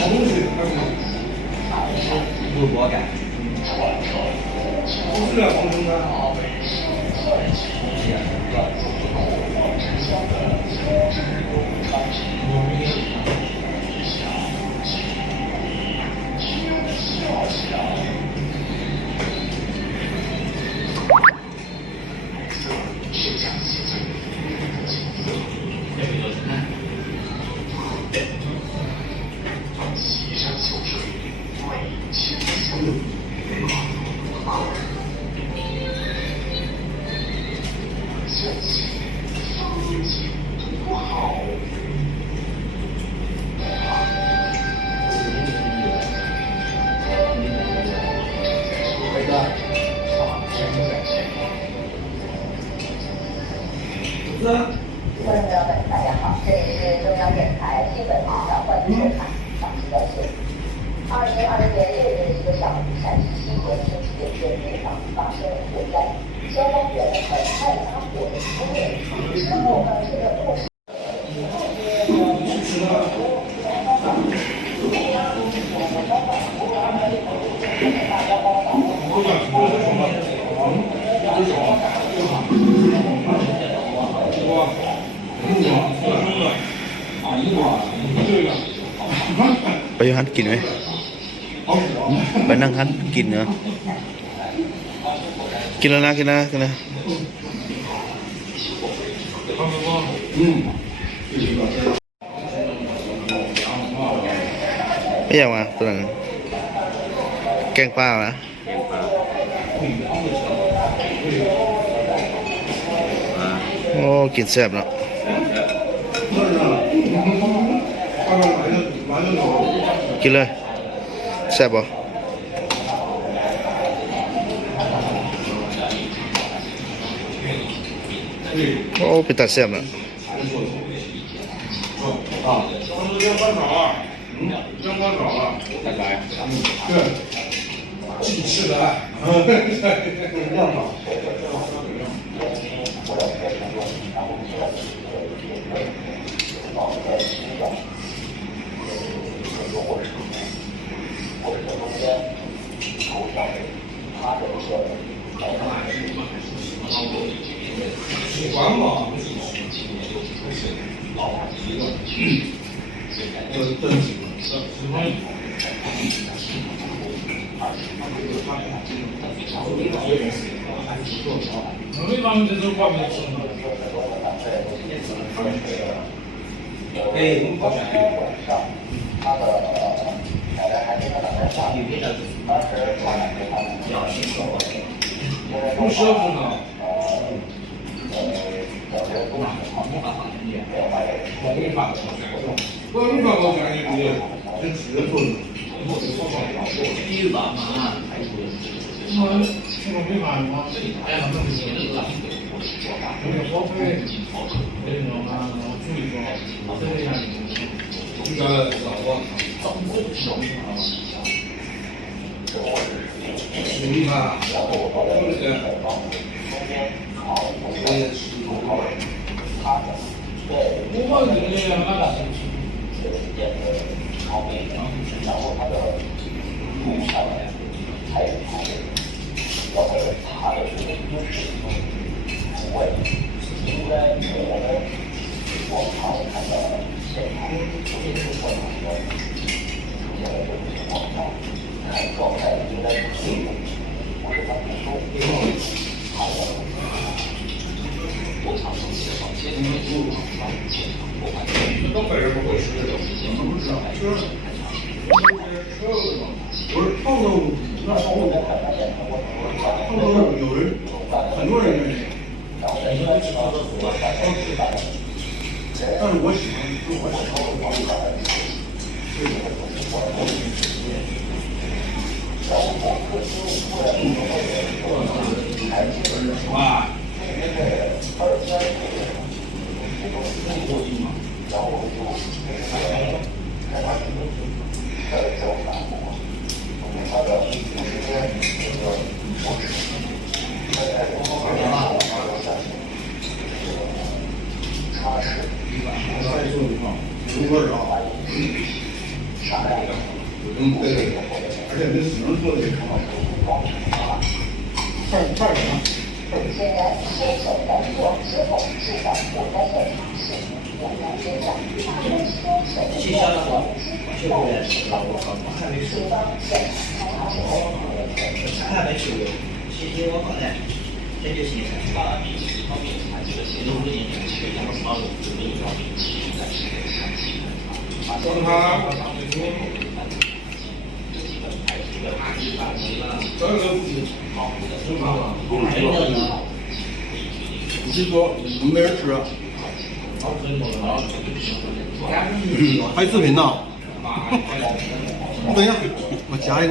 不是我干。不是黄忠啊。观众朋友们，大家好，这里是中央电台新闻频道欢迎收看上期的新闻。2020年6月1个上午，陕西西河天气电线电厂发生火灾，消防员们很快把火给扑灭。之后呢，这个火。ไปฮัทกินไหมไปนั่งฮัทกินเหรอกินแล้วนะกินนะกินนะไม่อยากมาตัวนั้นแกงปลาเหรอโอ้กินแซ่บเนาะกินเลยแซ่บป่ะโอ้เป็นตัดแซ่บนะ烟花少啊，烟花少啊，再来。对，尽吃的爱，量少。喜欢嘛？没方这都挂不起。哎，我跑下去。不舍不呢。我没办法讲你的，真吃的多。第一把嘛，这个没办法，有点花费，那种啊，注意说，这样。你看了我，你看，我也是。我忘记了那个。东北人不会吃这种，我不知道，就是不是胖豆，那胖豆，胖豆有人，很多人愿意，但是我喜欢，哇。对对，而且这使用做的也很好。菜什么？虽然新手在做之后知道我在现场是两难抉择，但是新手的做法知道我是老我对方现场参考是还没修，其实我刚才这就行。帮他。这个不是说没人吃。拍视频呢。等一下，我加一个。